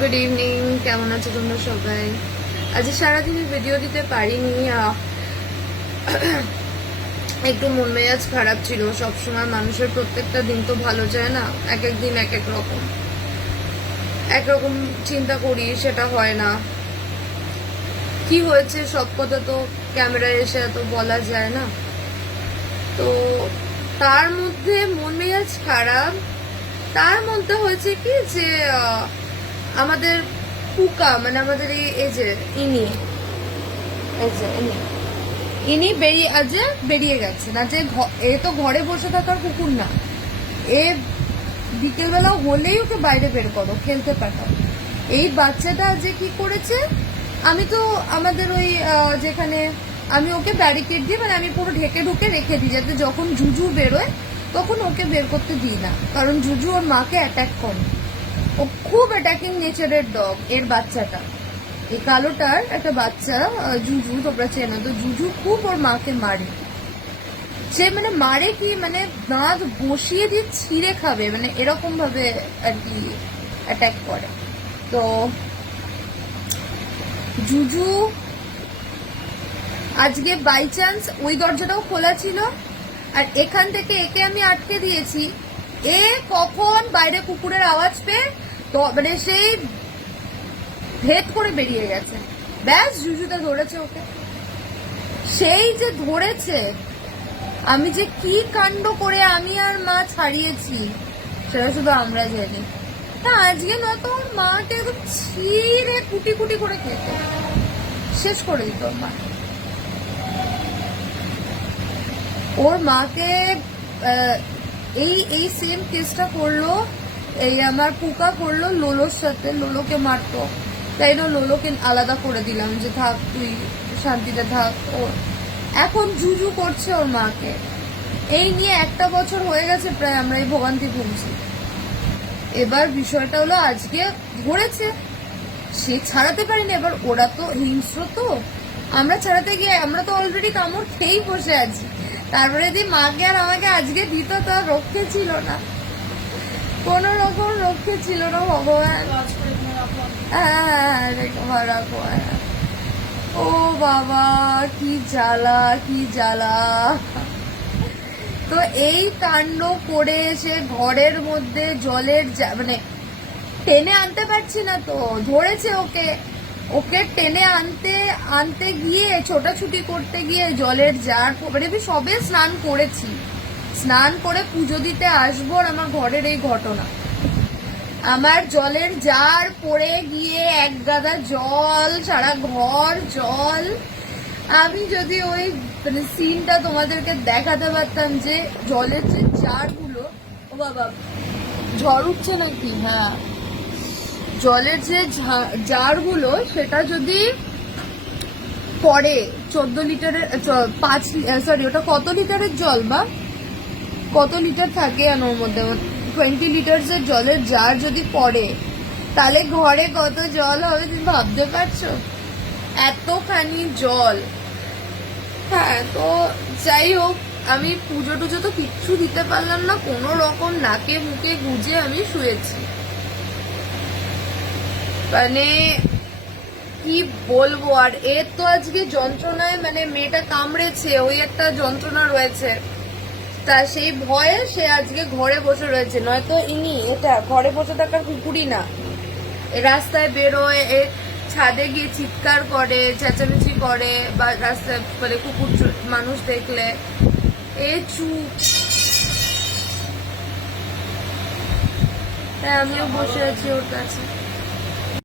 Good evening, কেমন আছো তোমরা সবাই? আজ সারাদিন ভিডিও দিতে পারিনি, একটু মন মেজাজ খারাপ ছিল। সবসময় মানুষের প্রত্যেকটা দিন তো ভালো যায় না, এক এক দিন এক এক রকম চিন্তা করি, সেটা হয় না। কি হয়েছে সব কথা তো ক্যামেরায় এসে এত বলা যায় না। তো তার মধ্যে মন মেজাজ খারাপ, তার মধ্যে হয়েছে কি যে আমাদের পুকা মানে আমাদের এই যে ইনি বেরিয়ে গেছে না, যে এ তো ঘরে বসে থাকার কুকুর না, এ বিকেলবেলা হলেই ওকে বাইরে বের করো, খেলতে পাঠাও। এই বাচ্চাটা যে কি করেছে, আমি তো আমাদের ওই যেখানে আমি ওকে ব্যারিকেড দিয়ে মানে আমি পুরো ঢেকে ঢুকে রেখে দিই, যাতে যখন জুজু বেরোয় তখন ওকে বের করতে দিই না, কারণ জুজু ওর মাকে অ্যাটাক করে। ও খুব অ্যাটাকিং নেচারের ডগ। এর বাচ্চাটা, এই কালোটার একটা বাচ্চা জুজু, তোমরা চেনো তো, জুজু খুব ওর মাকে মারে। সে মানে মারে কি মানে দাঁত বসিয়ে দিয়ে ছিঁড়ে খাবে, মানে এরকম ভাবে আর কি অ্যাটাক করে। তো জুজু আজকে বাই চান্স ওই দরজাটাও খোলা ছিল, আর এখান থেকে একে আমি আটকে দিয়েছি। এ কখন বাইরে কুকুরের আওয়াজ পেয়ে তো মানে সেই ভেদ করে বেরিয়ে গেছে, ব্যাস জুজুতে ধরেছে ওকে। সেই যে ধরেছে, আমি যে কি কাণ্ড করে আমি আর মা ছাড়িয়েছি সেটা শুধু আমরা জানি। তা আজকে নয়তো ওর মাকে একদম ছিঁড়ে কুটি কুটি করে খেত, শেষ করে দিত ওর মা। ওর মাকে এই সেম কেসটা করলো, এই আমার পুকা করলো লোলোর সাথে, লোলোকে মারতো, তাই না লোলোকে আলাদা করে দিলাম যে থাক তুই শান্তিতে থাক। ও এখন জুজু করছে ওর মাকে। এই নিয়ে 1 বছর হয়ে গেছে প্রায় আমরা এই ভোগান্তি ভুগছি। এবার বিষয়টা হলো আজকে ধরেছে, সে ছাড়াতে পারিনি। এবার ওরা তো হিংস্র, তো আমরা ছাড়াতে গিয়ে আমরা তো অলরেডি কামড় খেয়েই বসে আছি, তারপরে যদি মাকে আর আমাকে আজকে দিত তো আর রক্ষে ছিল না, কোন রকম রক্ষে ছিল না। ভগবান, ও বাবা কি জ্বালা, কি জ্বালা। তো এই কাণ্ড করে সে ঘরের মধ্যে জলের মানে টেনে আনতে পারছি না, তো ধরেছে ওকে টেনে আনতে গিয়ে ছোটাছুটি করতে গিয়ে জলের জার, মানে সবে স্নান করেছি, স্নান করে পুজো দিতে আসবো, আর আমার ঘরের এই ঘটনা। আমার জলের জার পড়ে গিয়ে এক গাদা জল, সারা ঘর জল। আমি যদি ওই মানে সিনটা তোমাদেরকে দেখাতে পারতাম, যে জলের যে জারগুলো, ও বাবা ঝড় উঠছে নাকি, হ্যাঁ, জলের যে জারগুলো সেটা যদি পড়ে 14 লিটারের, 5 ওটা কত লিটারের জল বা কত লিটার থাকে ওর মধ্যে, 20 লিটারের জলের জার যদি পড়ে, তাহলে ঘরে কত জল হবে তুমি ভাবতে পারছো? এতখানি জল। হ্যাঁ, তো যাই হোক, আমি পুজো টুজো তো কিচ্ছু দিতে পারলাম না, কোনো রকম নাকে মুখে গুজে আমি শুয়েছি। মানে কি বলবো, আর এর তো আজকে যন্ত্রণায় মানে মেয়েটা কামড়েছে, ওই একটা যন্ত্রণা রয়েছে, তা সেই ভয়ে সে আজকে ঘরে বসে রয়েছে। নয়তো এটা ঘরে বসে থাকার কুকুরই না, রাস্তায় বেরোয়, ছাদে গিয়ে চিৎকার করে, চেঁচামেচি করে, বা রাস্তায় মানে কুকুর মানুষ দেখলে চুপ। হ্যাঁ, আমিও বসে আছি ওর কাছে।